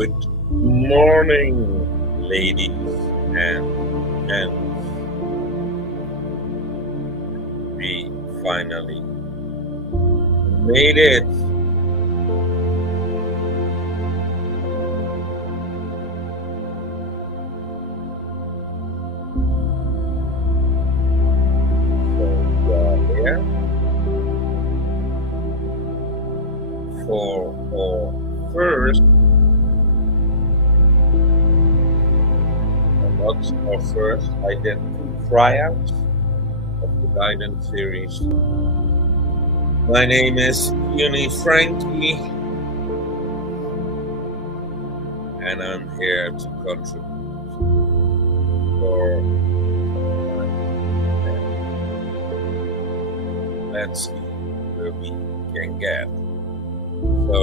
Good morning, ladies and gents. We finally made it. So we are here for our first, not our first, I did 2 tryouts of the guidance series. My name is Uni Frankie, and I'm here to contribute for let's see where we can get. So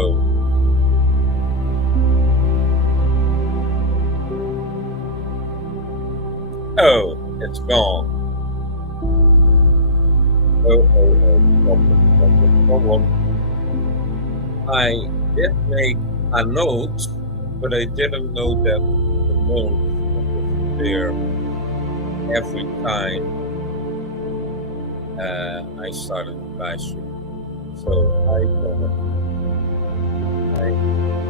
oh, it's gone. Problem. I did make a note, but I didn't know that the note was there every time I started the live stream. So I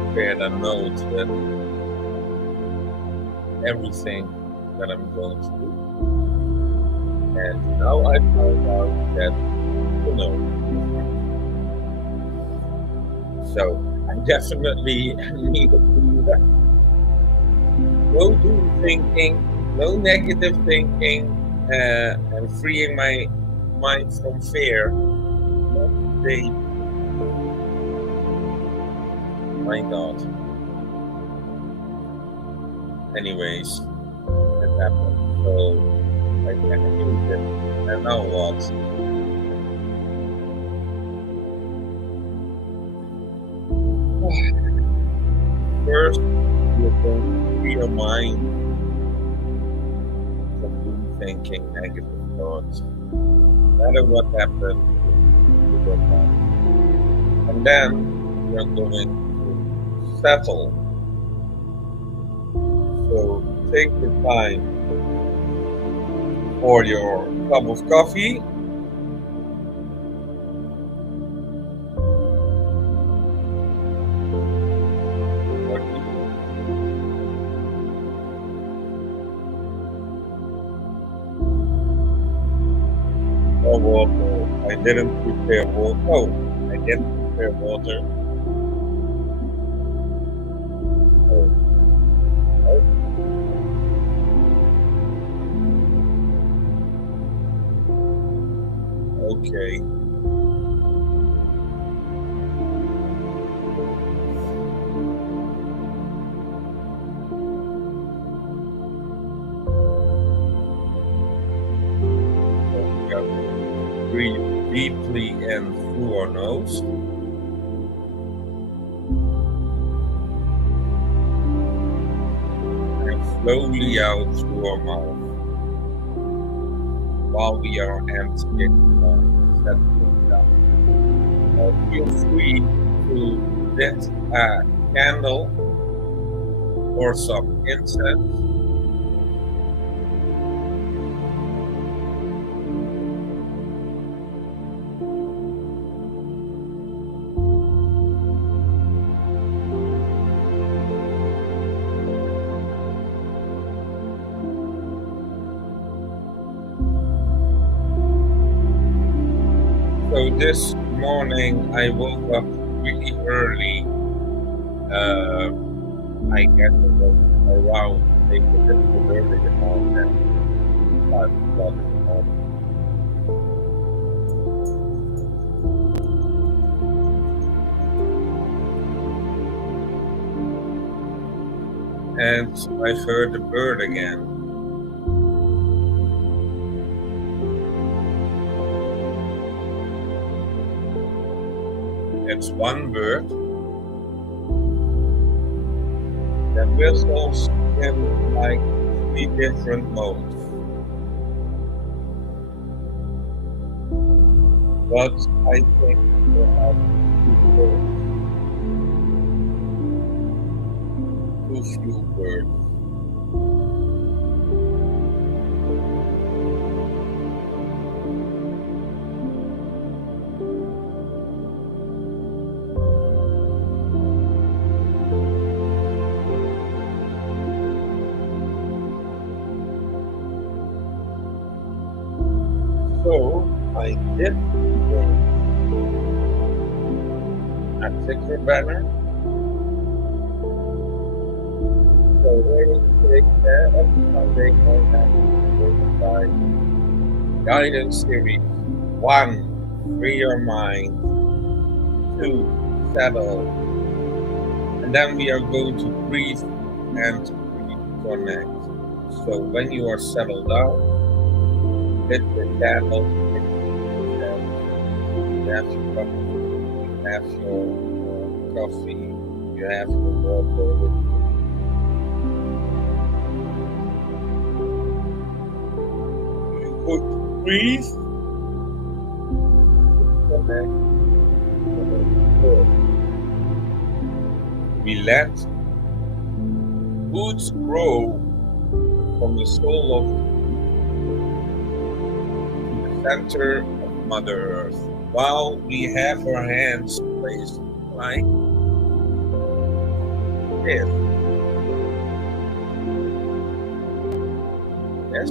prepared a note with everything that I'm going to do. And now I found out that, so I definitely need to do that. No doom thinking, no negative thinking, and freeing my mind from fear. Not today. My God. Anyways, it happened. So I can't use it. And now what? First, you're going to free your mind from doom thinking, negative thoughts. No matter what happens, you don't mind. And then you're going to settle. So take the time for your cup of coffee. Or water. I didn't prepare water. Oh, I didn't prepare water. Okay. Breathe deeply in through our nose. And slowly out through our mouth. While we are emptying settling down. Feel free to lit a candle or some incense. So this morning I woke up really early. I guess it was around maybe a little bit earlier than 5 o'clock in the morning. And I heard the bird again. It's one bird that whistles in like 3 different modes. But I think there are 2 birds. to few words. So I did a picture banner. So really take care of Sunday contact by Guidance Series. 1. Free your mind. 2. Settle. And then we are going to breathe and reconnect. So when you are settled down, lit the candle, you have your cup, you have your coffee, you have your water with you. You could breathe, connect, we let roots grow from the soul of the center of Mother Earth, while we have our hands placed like this. Yes.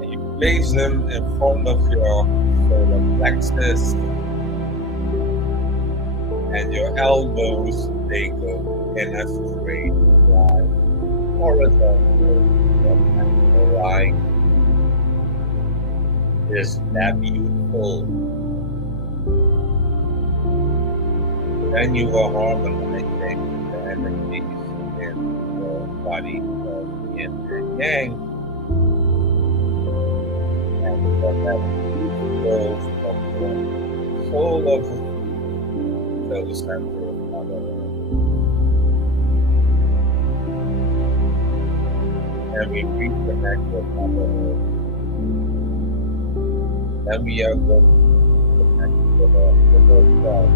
And you place them in front of your solar plexus, and your elbows, they go in a straight line, horizontal line. Is that beautiful? Then you are harmonizing the energies in your body of yin and yang, and that goes from the soul of the center of Mother Earth. And we reconnect with Mother Earth. Then we are going to connect with ourselves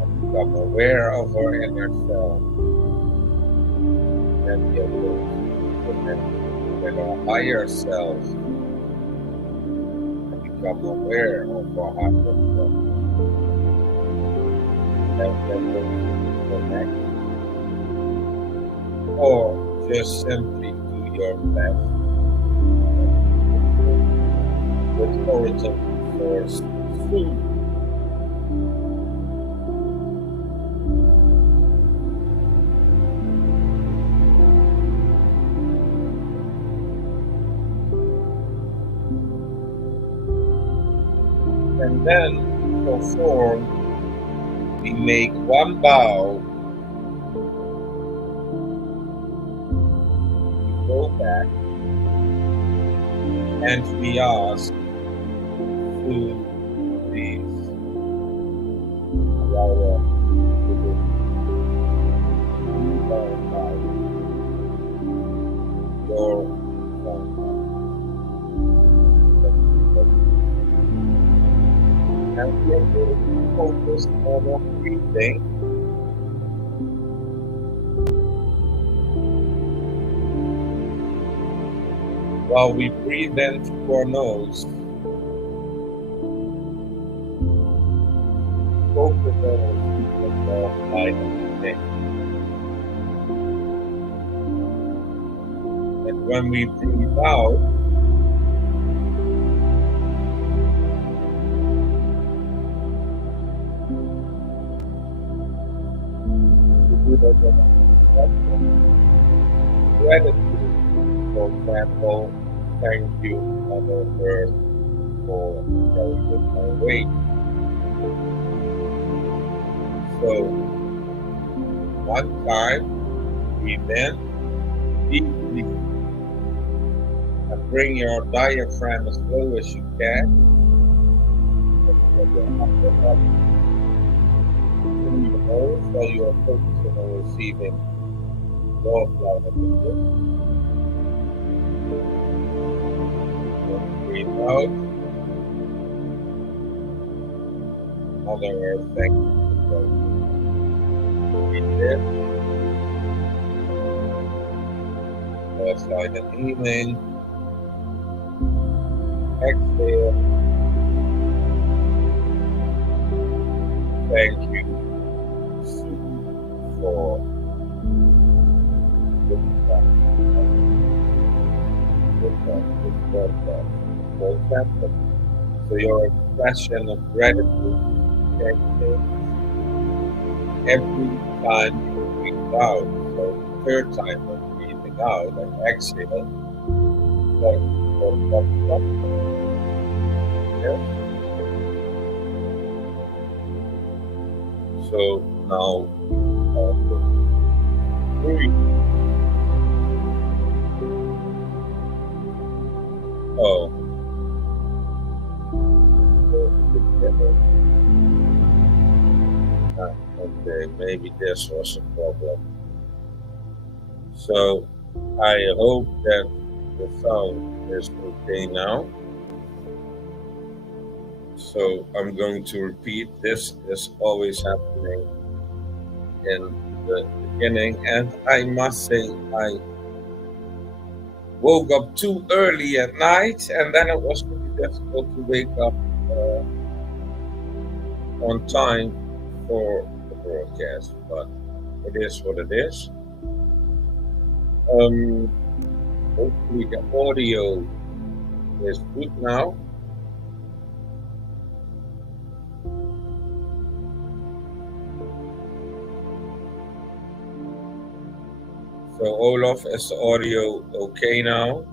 and become aware of our inner self. Then we are going to connect with our higher self and become aware of our higher self. Then we are going to connect, or just simply do your best with origin source food. And then for form, we make one bow, we go back, and we ask to please allow us to do your and we are going to focus on our breathing. While we breathe in through our nose, focus on our light of the day. And when we breathe out, we do that gratitude. For example, thank you, Mother Earth, for carrying my weight. So, one time, breathe in deeply and bring your diaphragm as low as you can. Through your nose while you are focusing on receiving love, light, and goodness. Breathe out. Mother Earth, thank you for Read this. Last light and evening. Exhale. Thank you for so your expression of gratitude every time you breathe out. So the third time of breathing out and exhale. So now breathe. Oh. Okay, maybe this was a problem. So I hope that the sound is okay now. So I'm going to repeat. This is always happening in the beginning, and I must say I woke up too early at night, and then it was really difficult to wake up on time for the broadcast, but it is what it is. Hopefully the audio is good now. So Olaf, is the audio okay now?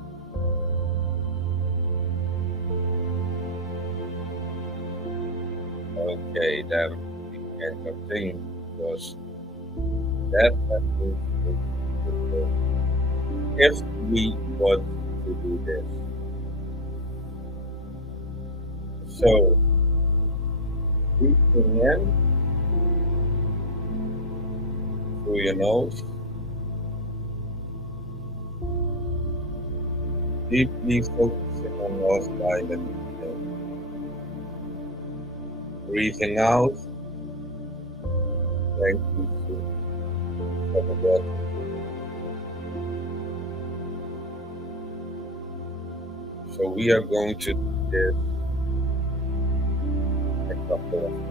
Okay, then we can continue because that means if we want to do this. So breathing in through your nose, deeply focusing on North Island. Breathing out, thank you for the breath. So we are going to do this a couple of times.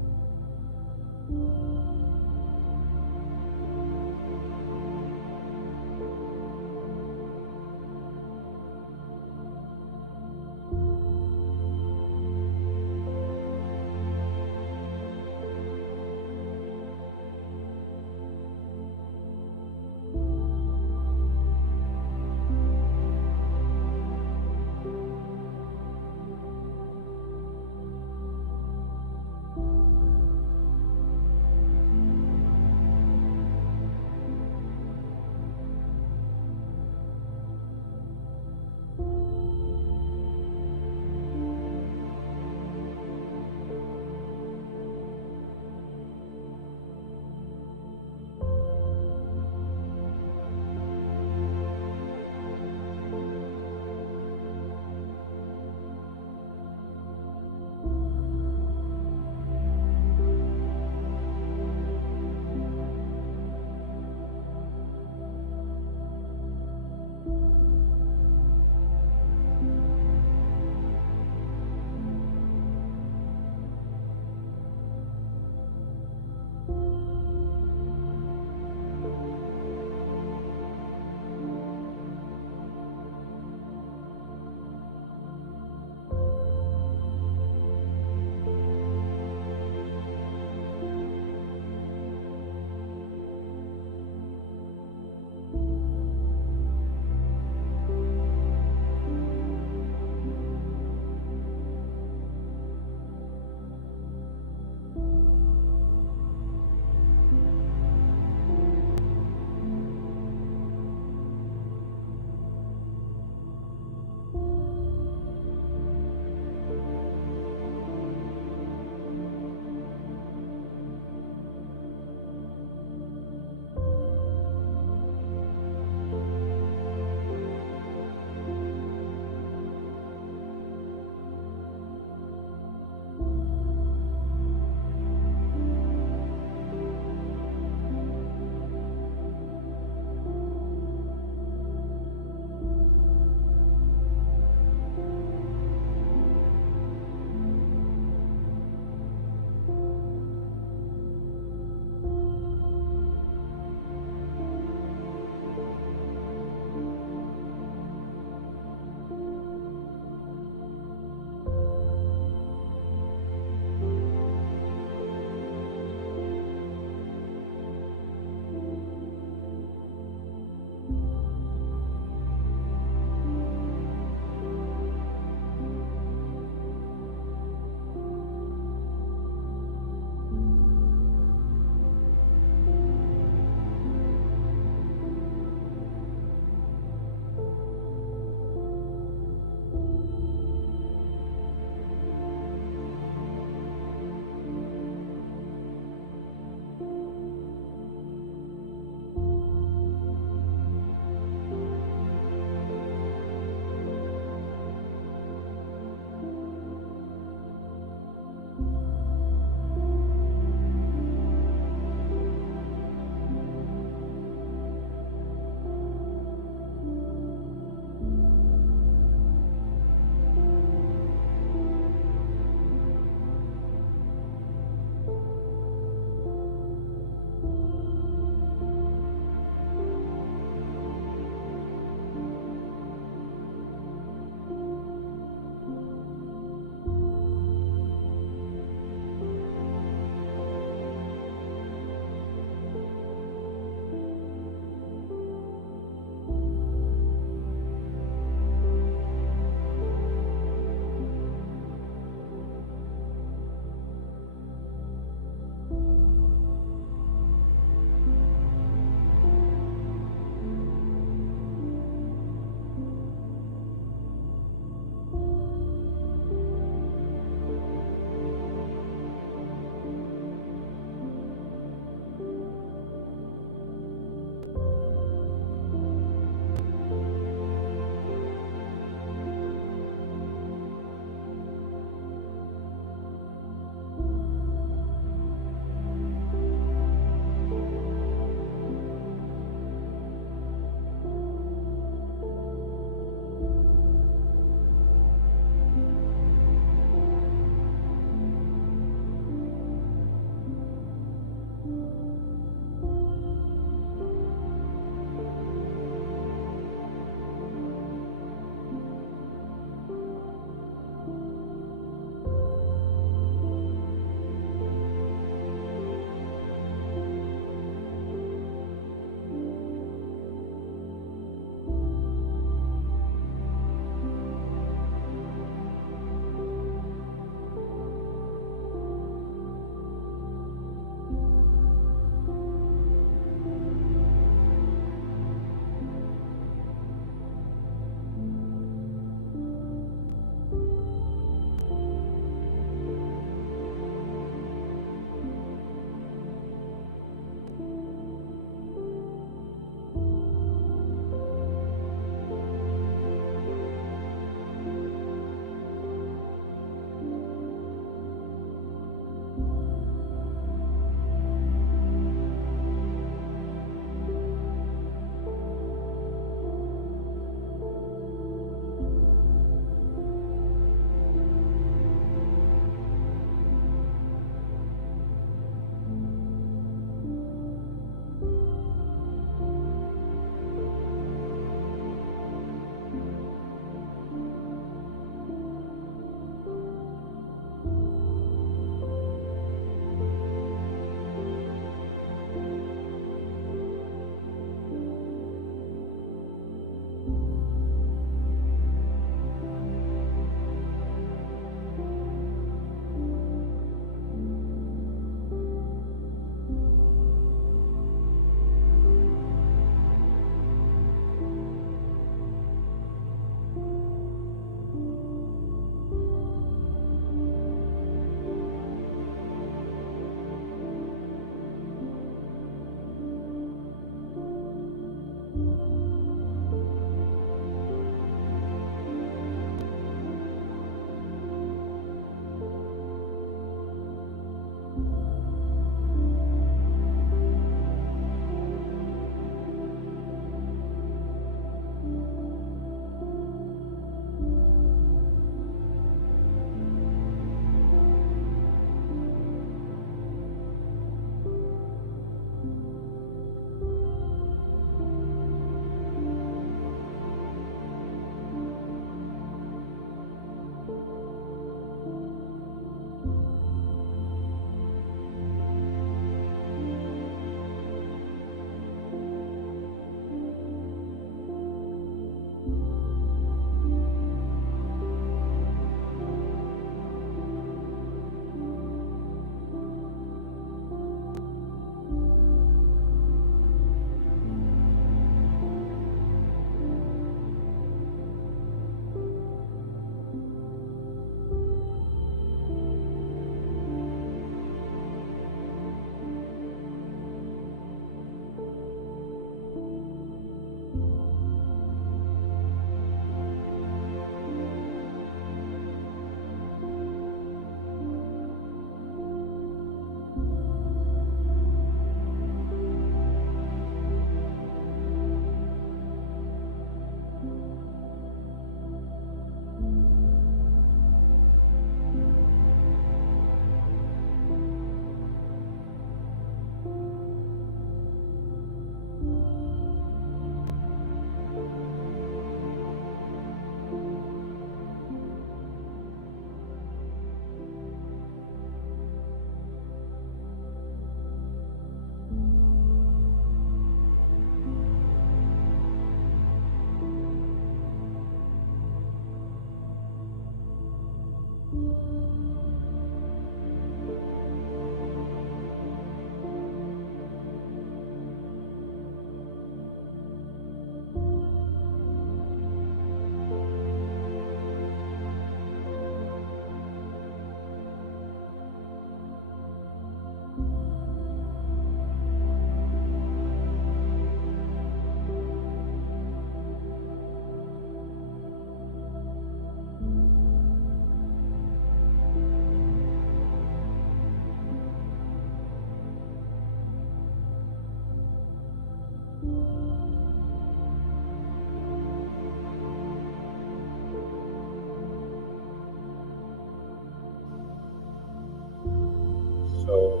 So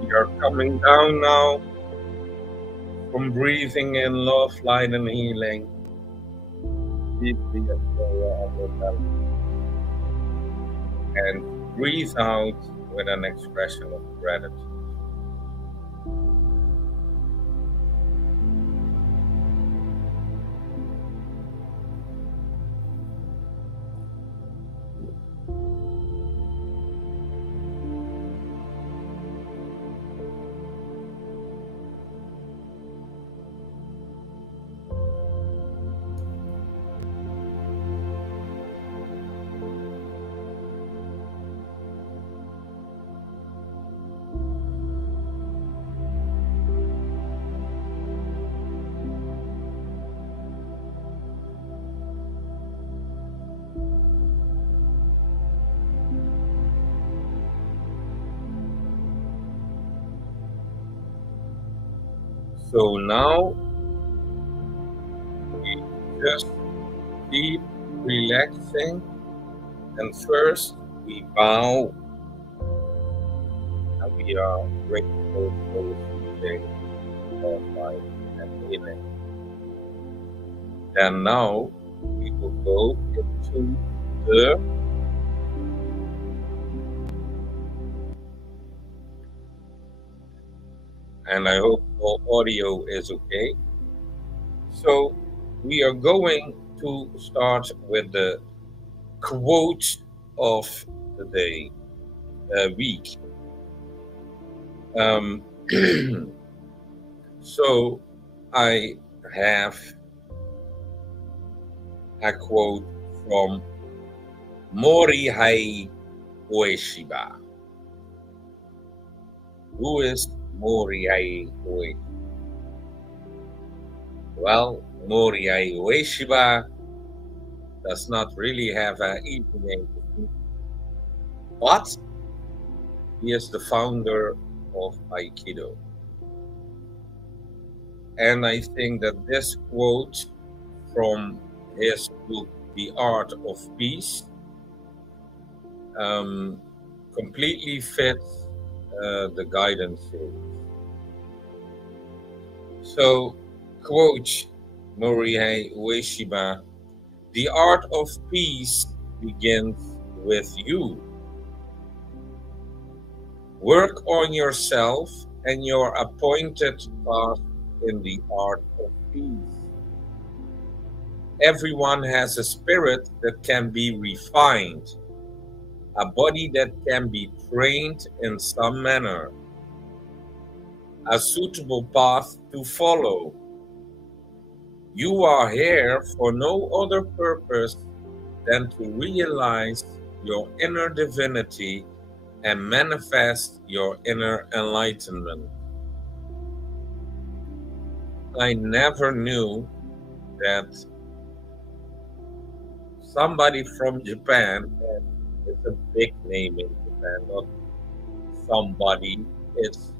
we are coming down now from breathing in love, light, and healing deeply into your upper belly, and breathe out with an expression of gratitude. So now we just keep relaxing, and first we bow, and we are grateful for receiving of life and healing. And now we will go into the and I hope all audio is okay. So we are going to start with the quote of the day, week. So I have a quote from Morihei Ueshiba. Who is Morihei Ueshiba? Well, Morihei Ueshiba does not really have an easy name, but he is the founder of Aikido. And I think that this quote from his book, The Art of Peace, completely fits the guidance series. So, quote Morihei Ueshiba, "The art of peace begins with you. Work on yourself and your appointed path in the art of peace. Everyone has a spirit that can be refined, a body that can be trained in some manner, a suitable path to follow. You are here for no other purpose than to realize your inner divinity and manifest your inner enlightenment." I never knew that somebody from Japan, and it's a big name in Japan, not somebody, it's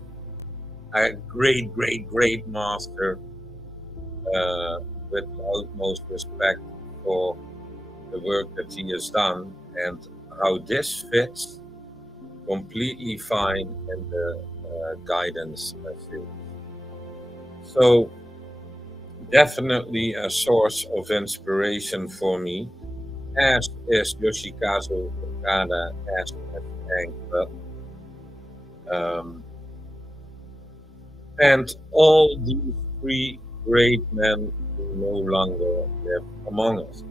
a great, great, great master, with utmost respect for the work that he has done and how this fits completely fine in the guidance series. So definitely a source of inspiration for me, as is Yoshikazu Okada, as Anchor. And all these three great men who no longer live among us.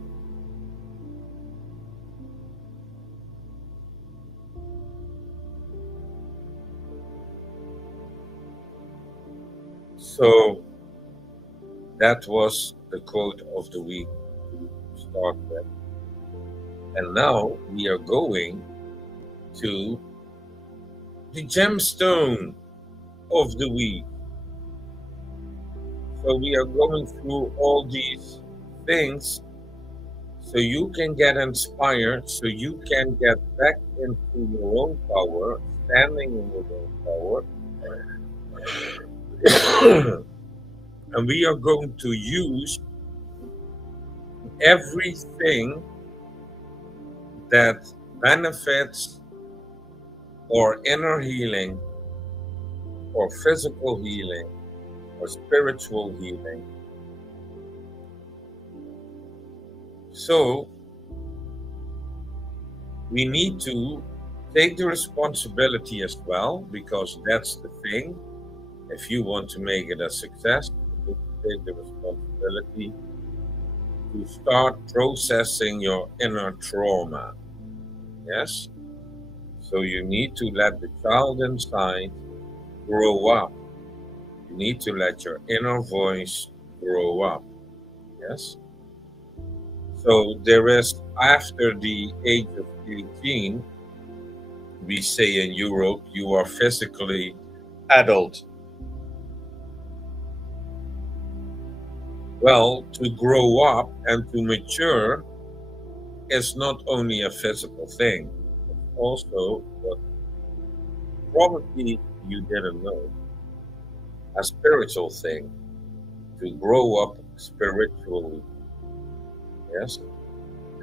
So that was the quote of the week to start with. And now we are going to the gemstone of the week. So we are going through all these things so you can get inspired, so you can get back into your own power, standing in your own power. And we are going to use everything that benefits or inner healing or physical healing or spiritual healing. So we need to take the responsibility as well, because that's the thing. If you want to make it a success, you need to take the responsibility to start processing your inner trauma. Yes? So you need to let the child inside grow up. You need to let your inner voice grow up. Yes? So there is, after the age of 18, we say in Europe, you are physically adult. Well, to grow up and to mature is not only a physical thing, it's also what probably you didn't know, a spiritual thing, to grow up spiritually. Yes?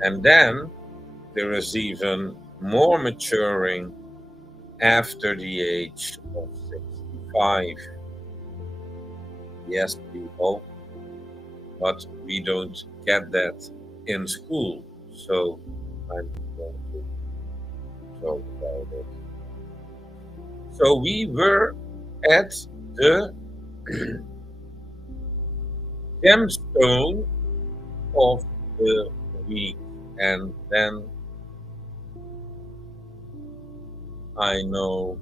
And then there is even more maturing after the age of 65. Yes, people, but we don't get that in school. So I'm going to talk about it. So we were at the gemstone of the week, and then I know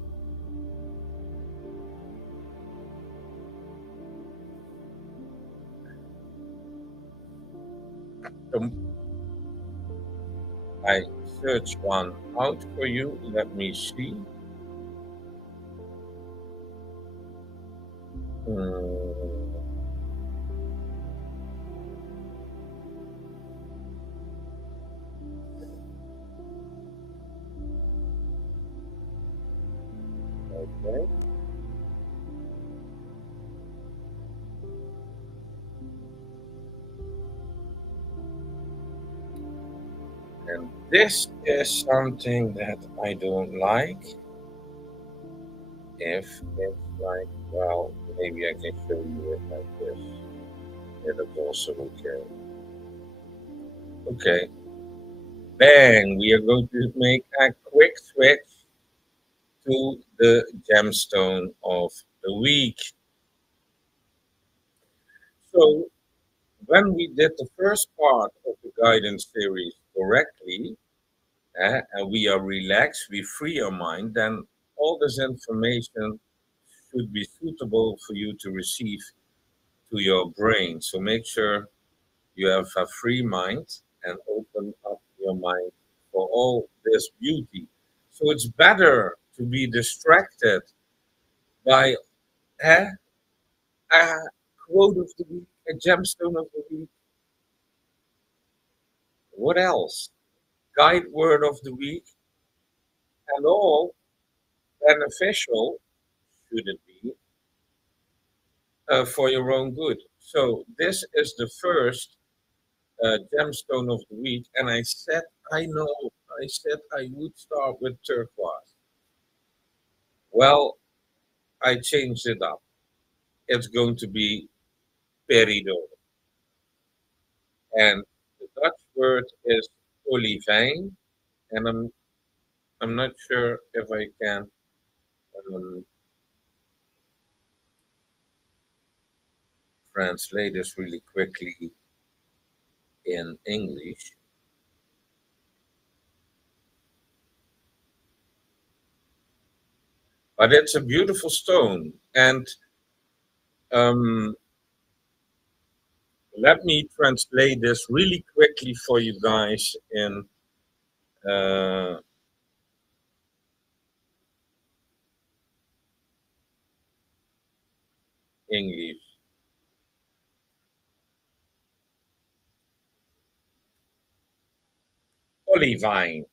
I search one out for you. Let me see. Okay. And this is something that I don't like. If it's like, well, maybe I can show you it like this. It is also okay. Okay. Bang! We are going to make a quick switch to the gemstone of the week. So when we did the first part of the guidance series correctly, and we are relaxed, we free our mind, then all this information should be suitable for you to receive to your brain. So make sure you have a free mind and open up your mind for all this beauty. So it's better to be distracted by a quote of the week, a gemstone of the week. What else? Guide word of the week, and all beneficial, should it be, for your own good. So this is the first gemstone of the week, and I said, I said I would start with turquoise. Well, I changed it up. It's going to be peridot, and the Dutch word is olivijn, and I'm not sure if I can um, translate this really quickly in English. But it's a beautiful stone, and Let me translate this really quickly for you guys in uh, English. Olivine.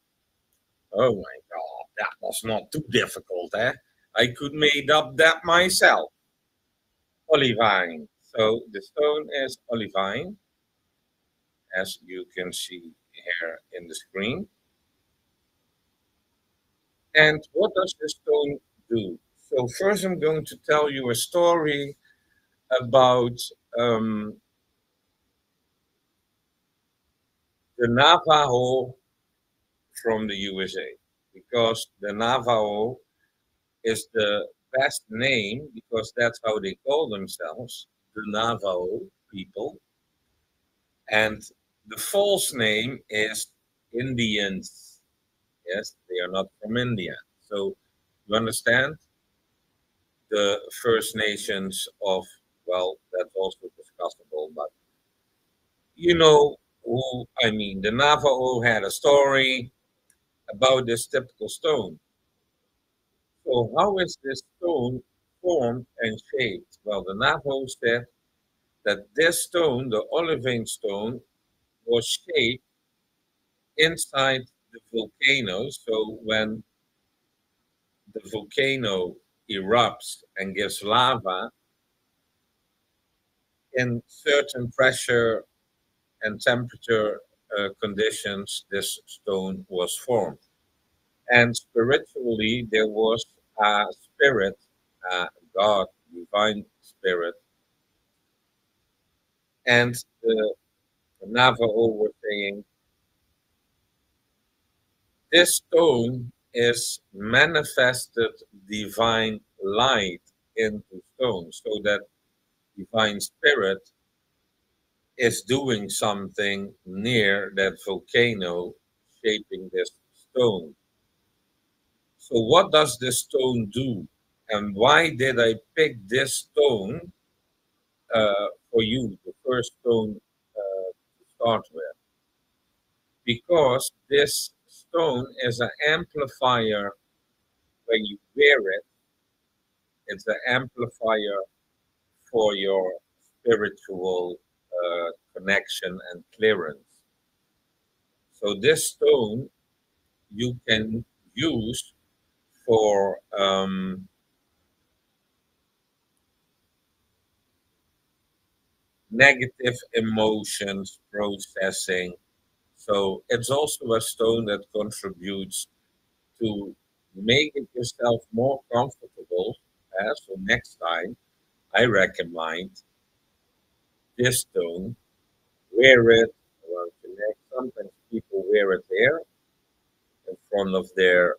Oh my God, that was not too difficult, eh? I could made up that myself. Olivine. So the stone is olivine, as you can see here in the screen. And what does the stone do? So first I'm going to tell you a story about um, the Navajo from the USA, because the Navajo is the best name because that's how they call themselves, the Navajo people. And the false name is Indians. Yes, they are not from India. So you understand the First Nations of, well, that's also discussable, but you know who I mean. The Navajo had a story about this typical stone. So how is this stone formed and shaped? Well, the Navajo said that this stone, the olivine stone, was shaped inside the volcano. So when the volcano erupts and gives lava, in certain pressure and temperature conditions, this stone was formed. And spiritually, there was a spirit, a God, divine spirit, and the Navajo were saying, this stone is manifested divine light into stone, so that divine spirit is doing something near that volcano shaping this stone. So, what does this stone do? And why did I pick this stone for you, the first stone to start with? Because this stone is an amplifier when you wear it, it's an amplifier for your spiritual connection and clearance. So this stone you can use for negative emotions processing. So it's also a stone that contributes to making yourself more comfortable. So next time, I recommend this stone. Wear it around your neck. Sometimes people wear it here in front of their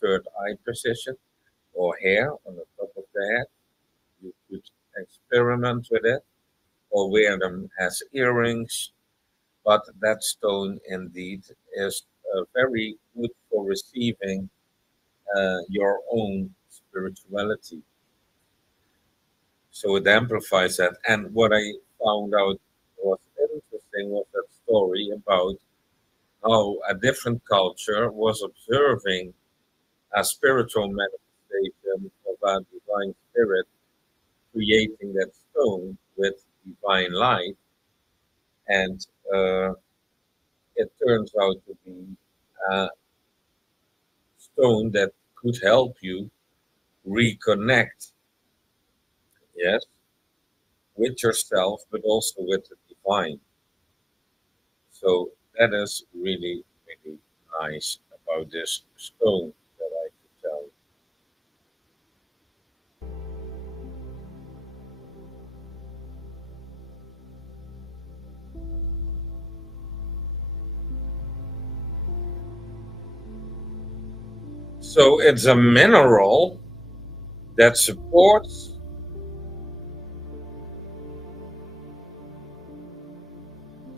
third eye position or hair on the top of the head. You could experiment with it or wear them as earrings. But that stone indeed is very good for receiving your own spirituality. So it amplifies that. And what I found out was interesting was that story about how a different culture was observing a spiritual manifestation of a divine spirit creating that stone with divine light. And it turns out to be a stone that could help you reconnect, yes, with yourself, but also with the divine. So that is really, really nice about this stone that I could tell you. So it's a mineral that supports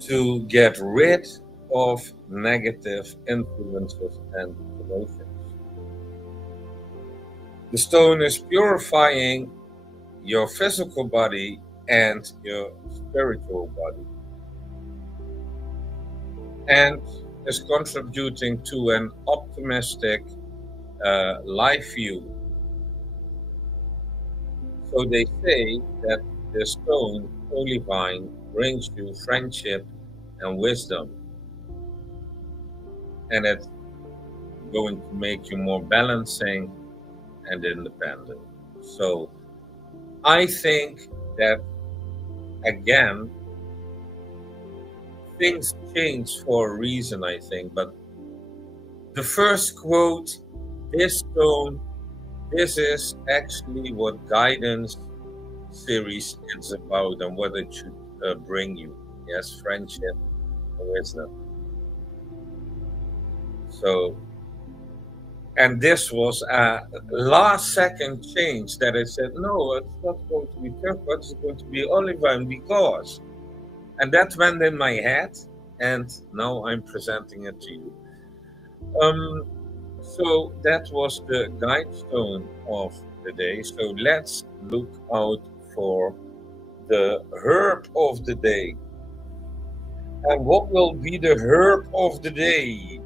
to get rid of negative influences and emotions. The stone is purifying your physical body and your spiritual body, and is contributing to an optimistic life view. So they say that the stone olivine brings you friendship and wisdom, and it's going to make you more balancing and independent. So I think that, again, things change for a reason, I think. But the first quote, this stone, this is actually what guidance series is about and what it should bring you. Yes, friendship and wisdom. So, and this was a last second change that I said, no, it's not going to be turquoise, it's going to be olivine because. And that went in my head, and now I'm presenting it to you. So that was the guide stone of the day. So let's look out for the herb of the day. And what will be the herb of the day?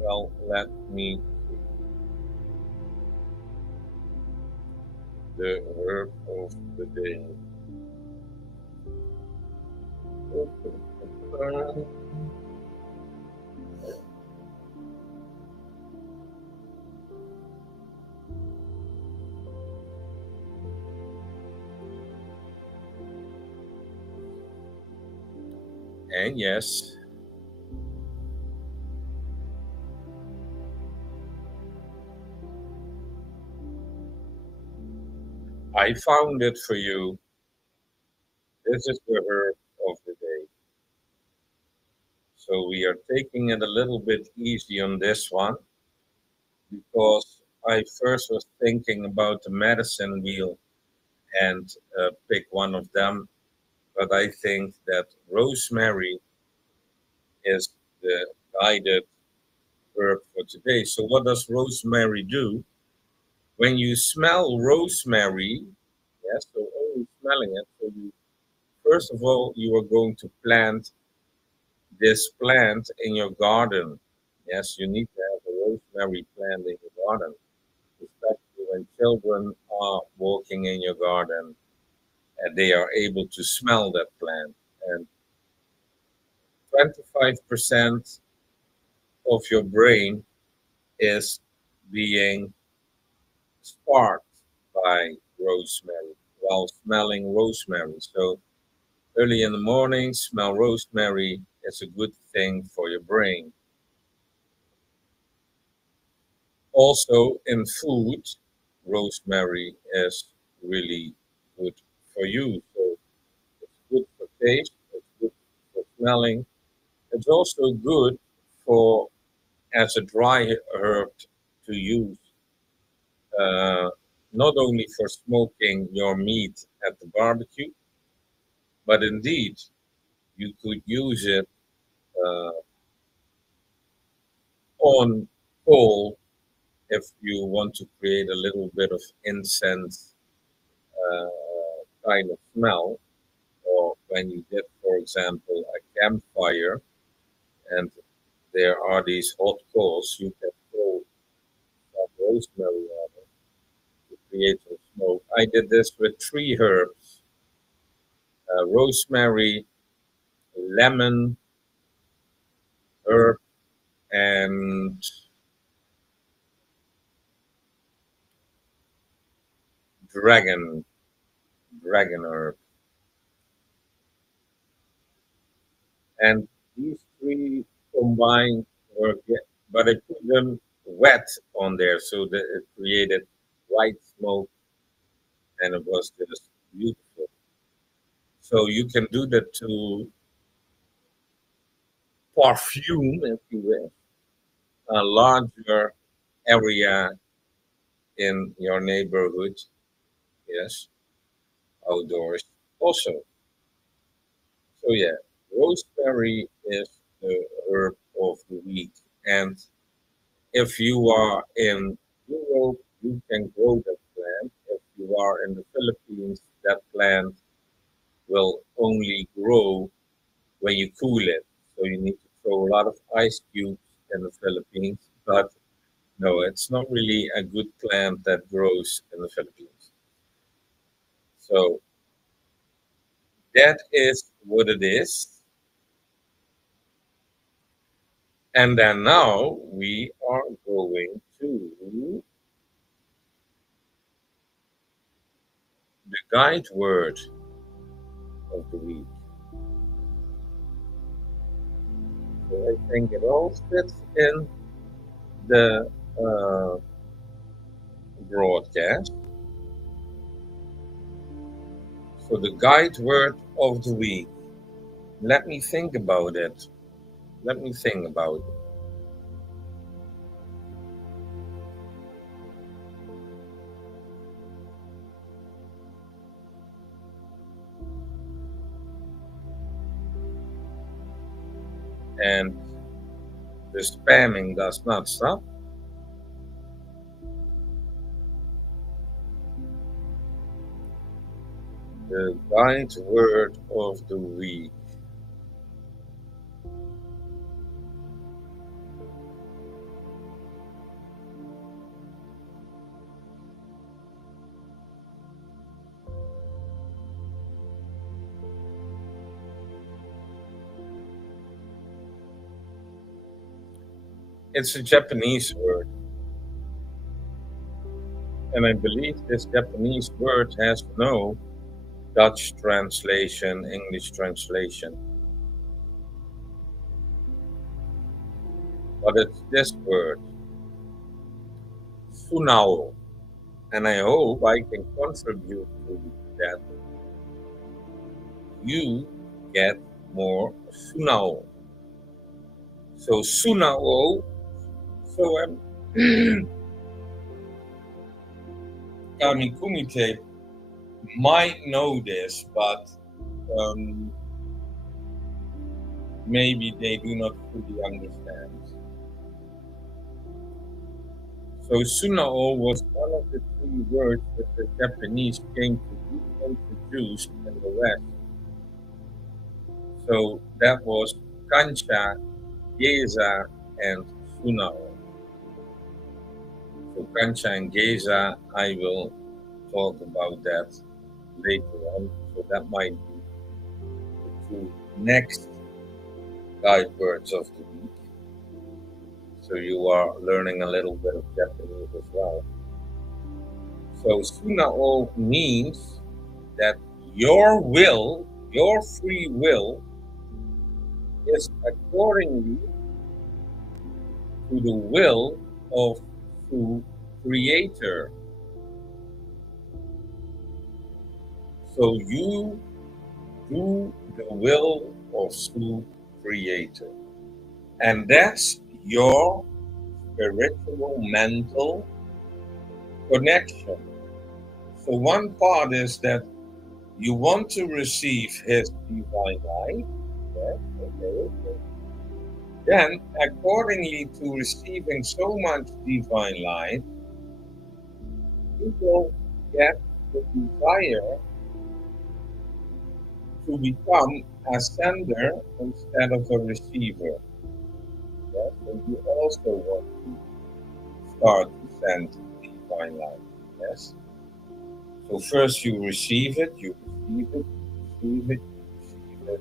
Well, let me see. The herb of the day. And yes, I found it for you. This is the herb of the day. So we are taking it a little bit easy on this one because I first was thinking about the medicine wheel and pick one of them. But I think that rosemary is the guided herb for today. So what does rosemary do? When you smell rosemary, yes, so only smelling it, so you, first of all, you are going to plant this plant in your garden. Yes, you need to have a rosemary plant in your garden, especially when children are walking in your garden and they are able to smell that plant. And 25% of your brain is being sparked by rosemary while smelling rosemary. So early in the morning, smell rosemary. It's a good thing for your brain. Also, in food, rosemary is really good for you. So it's good for taste, it's good for smelling. It's also good for as a dry herb to use, uh, not only for smoking your meat at the barbecue, but indeed you could use it uh, on coal if you want to create a little bit of incense kind of smell, or when you get, for example, a campfire and there are these hot coals, you can throw some rosemary on it to create some smoke. I did this with three herbs: rosemary, lemon herb, and dragon herb. And these three combined were, but I put them wet on there so that it created white smoke and it was just beautiful. So you can do that to perfume, if you will, a larger area in your neighborhood. Yes, outdoors also. So yeah, rosemary is the herb of the week. And If you are in Europe, you can grow that plant. If you are in the Philippines, that plant will only grow when you cool it. So you need to throw a lot of ice cubes in the Philippines. But no, it's not really a good plant that grows in the Philippines. So that is what it is. And then now we are going to the guide word of the week. So I think it all fits in the broadcast. So the guide word of the week. Let me think about it. Let me think about it. And the spamming does not stop. The guide word of the week. It's a Japanese word. And I believe this Japanese word has no Dutch translation, English translation. But it's this word, sunao. And I hope I can contribute to that. You get more sunao. So sunao, so Kami Kumite might know this, but maybe they do not fully understand. So sunao was one of the three words that the Japanese came to reintroduce in the West. So that was kancha, geza, and sunao. So kancha and geza, I will talk about that later on. So that might be the two next guide words of the week. So you are learning a little bit of Japanese as well. So sunao means that your will, your free will, is accordingly to the will of the Creator. So you do the will of the Creator. And that's your spiritual, mental connection. So one part is that you want to receive His divine light. Yes, okay. Then, accordingly to receiving so much divine light, you will get the desire to become a sender instead of a receiver. Yes, and you also want to start to send divine light. Yes. So first you receive it, you receive it, you receive it, you receive it.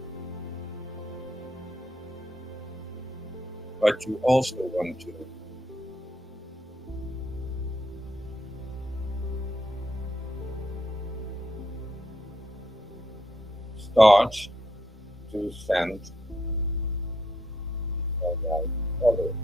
But you also want to start to send light to others.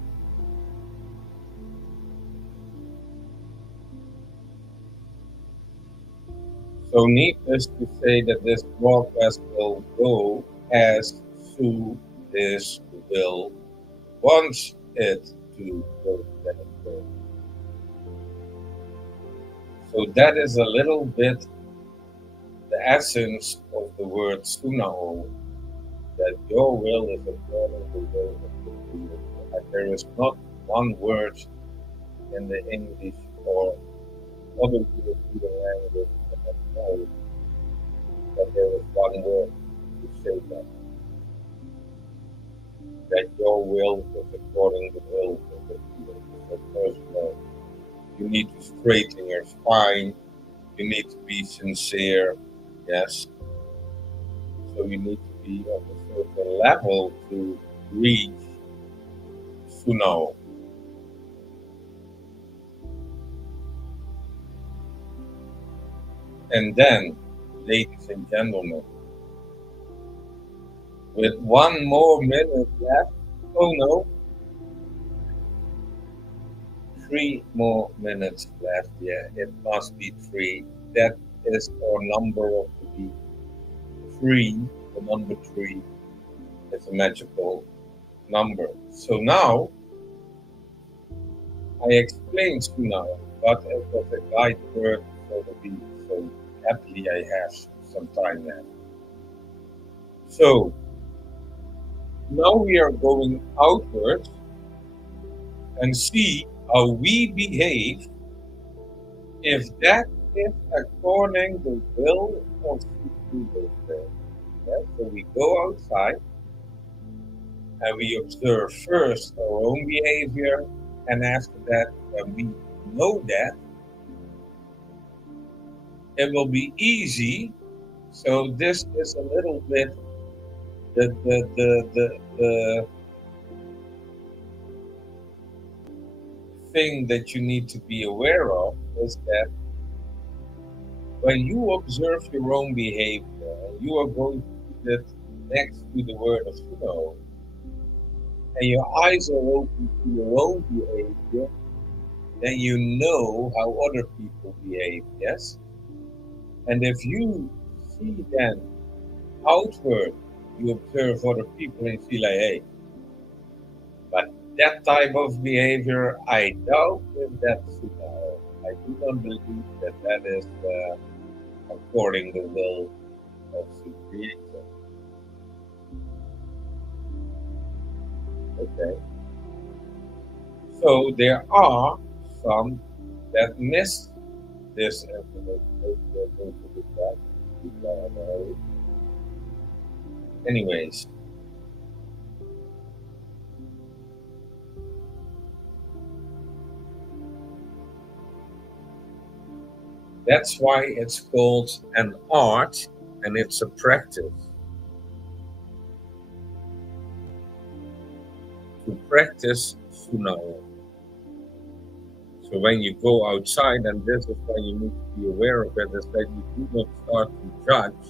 So needless to say that this broadcast will go as Sue is will wants it to go. So that is a little bit the essence of the word sunao, that your will is according to the will of the Creator. And there is not one word in the English or other European language cannot know that there is one word to say that your will is according to the will of the people. So first of all, you need to straighten your spine, you need to be sincere, yes. So you need to be of a certain level to reach Suno. And then, ladies and gentlemen, with one more minute left, oh no, 3 more minutes left. Yeah, it must be three. That is our number of the week. Three, the number three is a magical number. So now I explained Suno, but it was a guide word for the week. So happily I have some time left. So now we are going outwards and see how we behave if that is according the will of the. Yeah? So we go outside and we observe first our own behavior, and after that, when we know that, it will be easy. So this is a little bit the thing that you need to be aware of is that when you observe your own behavior and you are going to put it next to the word of Suno, and your eyes are open to your own behavior, then you know how other people behave, yes? And if you see then outward, you observe other people and see like, hey, but that type of behavior, I doubt if that's Suno. I do not believe that that is according to the will of the Creator. Okay. So there are some that miss this information. Anyways, that's why it's called an art and it's a practice. To practice Suno. So when you go outside, and this is why you need to be aware of it, is that you do not start to judge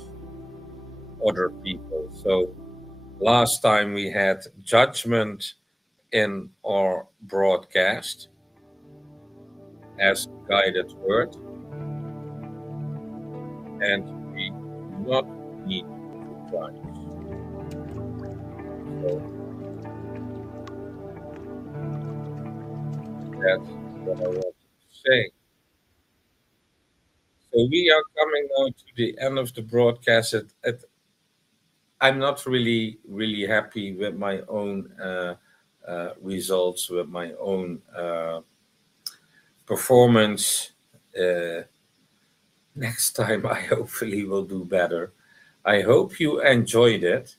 other people. So last time we had judgment in our broadcast as guided word, and we do not need to judge. So that's what I wanted to say. So we are coming now to the end of the broadcast. I'm not really happy with my own results, with my own performance. Next time, I hopefully will do better. I hope you enjoyed it.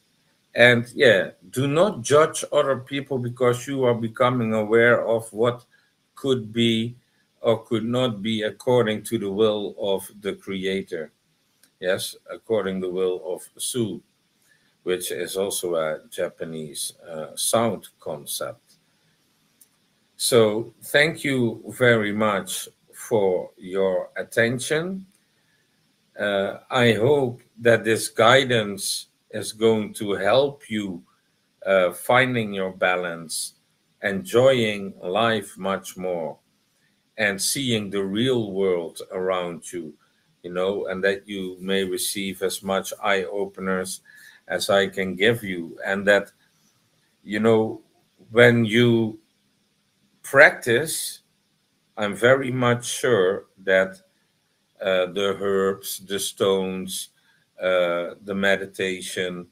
And yeah, do not judge other people because you are becoming aware of what could be or could not be according to the will of the Creator. Yes, according to the will of Su, which is also a Japanese sound concept. So thank you very much for your attention. I hope that this guidance is going to help you finding your balance, enjoying life much more, and seeing the real world around you, and that you may receive as much eye openers as I can give you. And that, when you practice, I'm very much sure that the herbs, the stones, the meditation,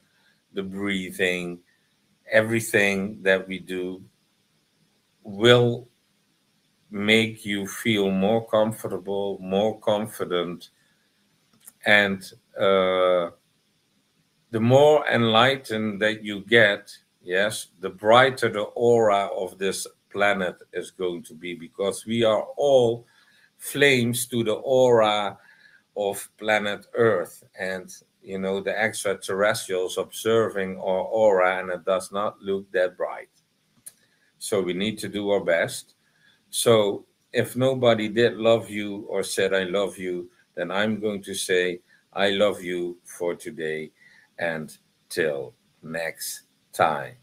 the breathing, everything that we do will make you feel more comfortable, more confident, and the more enlightened that you get, yes, the brighter the aura of this planet is going to be, because we are all flames to the aura of planet Earth. And, you know, the extraterrestrials observing our aura, and it does not look that bright. So we need to do our best. So if nobody did love you or said, I love you, then I'm going to say, I love you for today, and till next time.